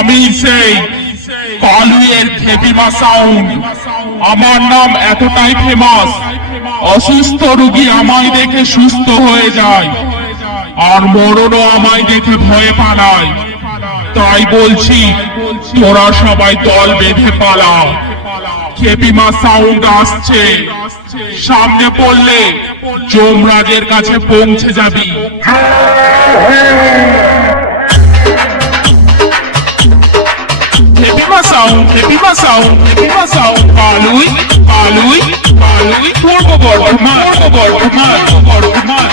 আমি সেই কালুয়ের খেপিমা সাউন্ড। আমার নাম এতটাই ফেমাস, অসুস্থ রোগী আমায় দেখে সুস্থ হয়ে যায়, আর মরণও আমায় দেখে ভয়ে পালায়। তাই বলছি, তোরা সবাই দল বেঁধে পালা। খেপিমা সাউন্ড আসছে, সামনে পড়লে যমরাজের কাছে পৌঁছে যাবি। খেপিমা সাউন্ড, খেপিমা সাউন্ড, খেপিমা সাউন্ড। কালুই কালুই কালুই, পূর্ব বর্ধমান, পূর্ব বর্ধমান, পূর্ব বর্ধমান।